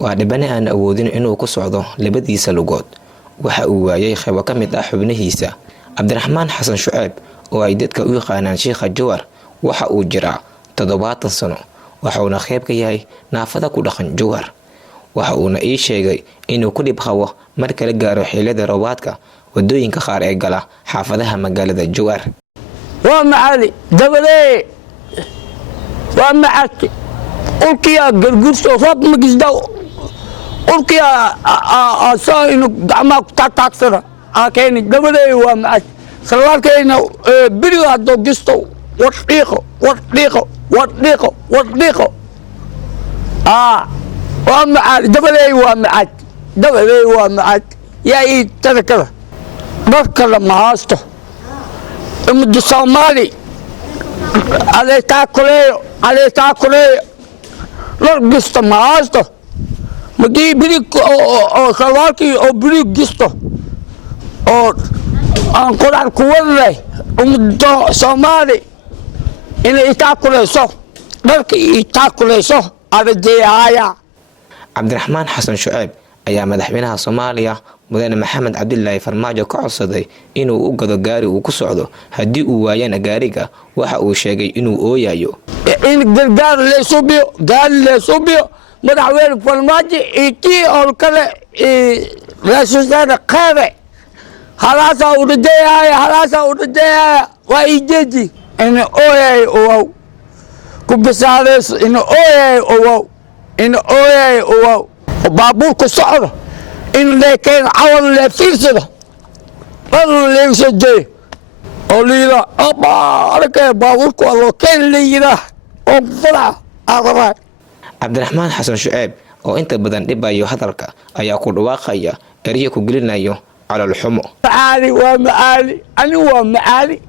waa dhibane aan awoodin inuu ku socdo labadiisa lugood. waxa uu waayay qaybo ka mid ah xubnihiisa. Cabdiraxmaan Xasan Shuceeb oo ay dadka u yaqaanaan Sheekha Jawhar waxa uu jiraa 70 sano waxauna qayb ka yahay naafada ku dhaqan Jawhar. waxa uuna ii sheegay inuu ku dhib qabo marka la gaaro xilliyada roobaadka wadooyinka qaar ee gala xaafadaha magaalada Jawhar. waa macali dabadee waa macati ulkiya gargurso roob magisda ulkiya asoo inuu gacmaha ku taagtaagsana keeni dabadee waa macati salwaalkeena biriga haddoo gisto wadhiiqo waa macali dabadee waa macati yaa ii tarakada dharka lama haasto umada Soomaali عليتا كلية لرقصة معاصة مجي بريك أو خلواكي أو بريك قصة أو أنقل على الكورة ومدو سومالي إن يتاكل صح لرك يتاكل صح على الدعاية. عبد الرحمن حسن شعيب ayaa madaxweynaha Soomaaliya mudane Maxamed Cabdullaahi Farmaajo ka codsaday inuu u gado gaari uu ku socdo hadii uu waayana gaariga waxa uu sheegay inuu ooyayo in gargaar la suubiyo madaxweyne Farmaajo intii oo kale raashinka qaade halaasa u dhadeeyaa waa ijeedi in ooyayo oo ku bisaades in ooyayo oo baabuurka socda in leekeen cawan la fiirsada wal leeysade olila abaarka baabuurka loo keen leeyida oo fara araba. Cabdiraxmaan Xasan Shuceeb oo inta badan dhibayo hadalka ayaa ku dhawaaqaya eriyo ku gelinayo calool xumo. Maali waa maali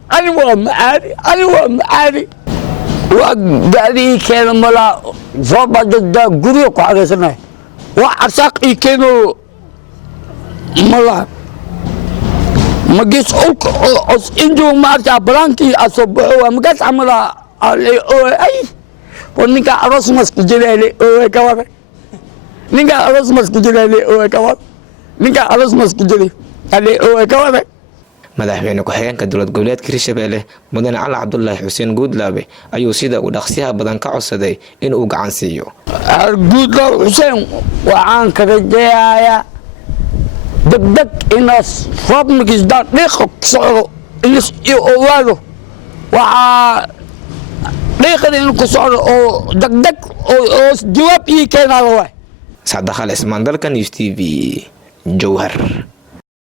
waa gaari keen mala zoobada guriga ku xageysanaay وعساق يكينو ملا مجلس إنجو مارجع بلانكي أصبحوا مجلس عملا على أي ونيجا أرس مسجد على أو كوار نيجا أرس مسجد على أو كوار نيجا أرس مسجد على أو كوار. madaxweyne ku-xigeenka dowlad goboleedka Hirshabelle mudane Cali Cabdullaahi Xuseen Guudlaabe ayuu sida uu dhaqsiyaha badan ka codsaday in uu gacan siiyo. Guudlaabe Xuseen waxaan ka rajayaa degdeg inaas roob magisda dhiiqo socdo ilis iyo owaado waxa dhiiqada in ku socdo oo degdeg oo jawaab ii keenayo. Saadakhal Ismaan dalka News TV Jawhar.